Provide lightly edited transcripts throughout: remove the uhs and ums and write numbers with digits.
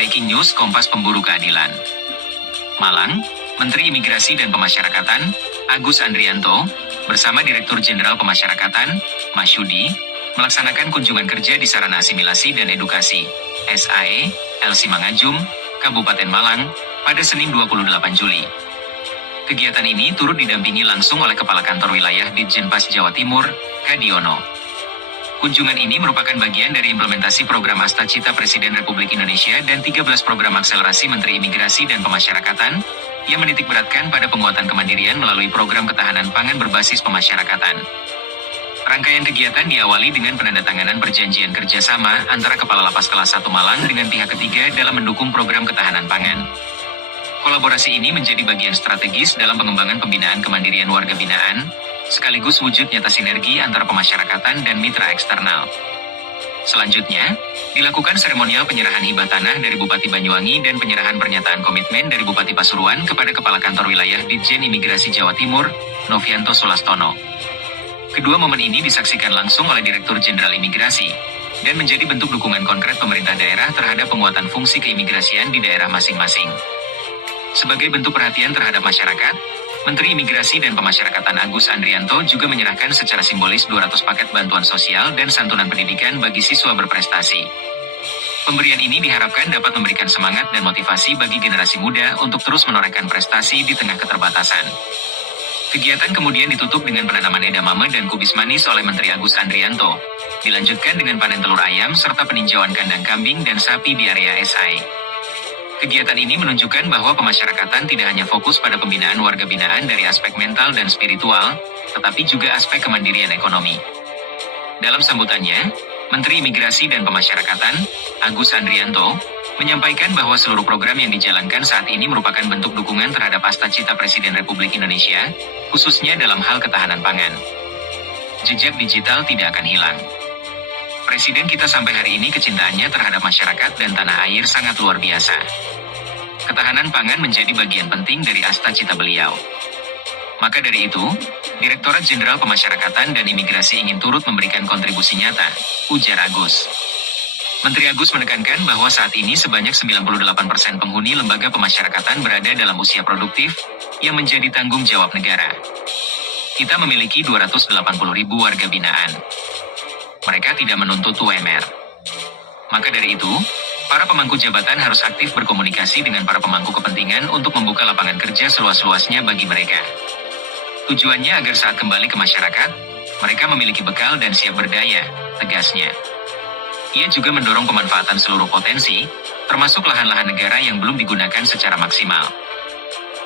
Breaking News Kompas Pemburu Keadilan. Malang, Menteri Imigrasi dan Pemasyarakatan, Agus Andrianto, bersama Direktur Jenderal Pemasyarakatan, Masyudi, melaksanakan kunjungan kerja di Sarana Asimilasi dan Edukasi, SAE, El Simangajum, Kabupaten Malang, pada Senin 28 Juli. Kegiatan ini turut didampingi langsung oleh Kepala Kantor Wilayah Ditjenpas Jawa Timur, Kadiono. Kunjungan ini merupakan bagian dari implementasi program Asta Cita Presiden Republik Indonesia dan 13 program akselerasi Menteri Imigrasi dan Pemasyarakatan yang menitikberatkan pada penguatan kemandirian melalui program ketahanan pangan berbasis pemasyarakatan. Rangkaian kegiatan diawali dengan penandatanganan perjanjian kerjasama antara Kepala Lapas Kelas 1 Malang dengan pihak ketiga dalam mendukung program ketahanan pangan. Kolaborasi ini menjadi bagian strategis dalam pengembangan pembinaan kemandirian warga binaan, sekaligus wujud nyata sinergi antara pemasyarakatan dan mitra eksternal. Selanjutnya, dilakukan seremonial penyerahan hibah tanah dari Bupati Banyuwangi dan penyerahan pernyataan komitmen dari Bupati Pasuruan kepada Kepala Kantor Wilayah Ditjen Imigrasi Jawa Timur, Novianto Sulastono. Kedua momen ini disaksikan langsung oleh Direktur Jenderal Imigrasi, dan menjadi bentuk dukungan konkret pemerintah daerah terhadap penguatan fungsi keimigrasian di daerah masing-masing. Sebagai bentuk perhatian terhadap masyarakat, Menteri Imigrasi dan Pemasyarakatan Agus Andrianto juga menyerahkan secara simbolis 200 paket bantuan sosial dan santunan pendidikan bagi siswa berprestasi. Pemberian ini diharapkan dapat memberikan semangat dan motivasi bagi generasi muda untuk terus menorehkan prestasi di tengah keterbatasan. Kegiatan kemudian ditutup dengan penanaman edamame dan kubis manis oleh Menteri Agus Andrianto, dilanjutkan dengan panen telur ayam serta peninjauan kandang kambing dan sapi di area SAE. Kegiatan ini menunjukkan bahwa pemasyarakatan tidak hanya fokus pada pembinaan warga binaan dari aspek mental dan spiritual, tetapi juga aspek kemandirian ekonomi. Dalam sambutannya, Menteri Imigrasi dan Pemasyarakatan, Agus Andrianto, menyampaikan bahwa seluruh program yang dijalankan saat ini merupakan bentuk dukungan terhadap Asta Cita Presiden Republik Indonesia, khususnya dalam hal ketahanan pangan. Jejak digital tidak akan hilang. Presiden kita sampai hari ini kecintaannya terhadap masyarakat dan tanah air sangat luar biasa. Ketahanan pangan menjadi bagian penting dari Asta Cita beliau. Maka dari itu, Direktorat Jenderal Pemasyarakatan dan Imigrasi ingin turut memberikan kontribusi nyata, ujar Agus. Menteri Agus menekankan bahwa saat ini sebanyak 98% penghuni lembaga pemasyarakatan berada dalam usia produktif, yang menjadi tanggung jawab negara. Kita memiliki 280.000 warga binaan. Mereka tidak menuntut UMR. Maka dari itu, para pemangku jabatan harus aktif berkomunikasi dengan para pemangku kepentingan untuk membuka lapangan kerja seluas-luasnya bagi mereka. Tujuannya agar saat kembali ke masyarakat, mereka memiliki bekal dan siap berdaya, tegasnya. Ia juga mendorong pemanfaatan seluruh potensi, termasuk lahan-lahan negara yang belum digunakan secara maksimal.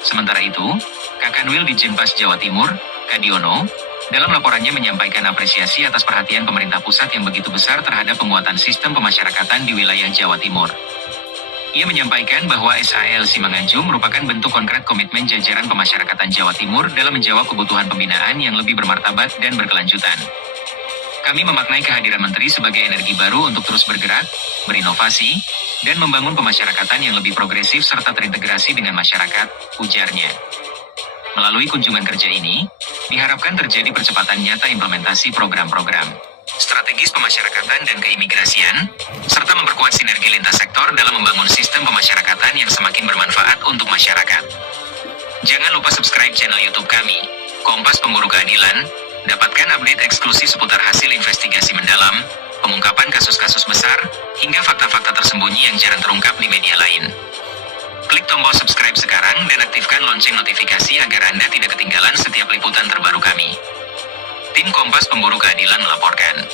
Sementara itu, Kakanwil Ditjenpas Jawa Timur, Kadiono, dalam laporannya menyampaikan apresiasi atas perhatian pemerintah pusat yang begitu besar terhadap penguatan sistem pemasyarakatan di wilayah Jawa Timur. Ia menyampaikan bahwa SAE El Simangajum merupakan bentuk konkret komitmen jajaran pemasyarakatan Jawa Timur dalam menjawab kebutuhan pembinaan yang lebih bermartabat dan berkelanjutan. Kami memaknai kehadiran Menteri sebagai energi baru untuk terus bergerak, berinovasi, dan membangun pemasyarakatan yang lebih progresif serta terintegrasi dengan masyarakat, ujarnya. Melalui kunjungan kerja ini, diharapkan terjadi percepatan nyata implementasi program-program strategis pemasyarakatan dan keimigrasian, serta memperkuat sinergi lintas sektor dalam membangun sistem pemasyarakatan yang semakin bermanfaat untuk masyarakat. Jangan lupa subscribe channel YouTube kami, Kompas Pemburu Keadilan, dapatkan update eksklusif seputar hasil investigasi mendalam, pengungkapan kasus-kasus besar, hingga fakta-fakta tersembunyi yang jarang terungkap di media lain. Klik tombol subscribe sekarang dan aktifkan lonceng notifikasi agar Anda tidak ketinggalan setiap liputan terbaru kami. Tim Kompas Pemburu Keadilan melaporkan.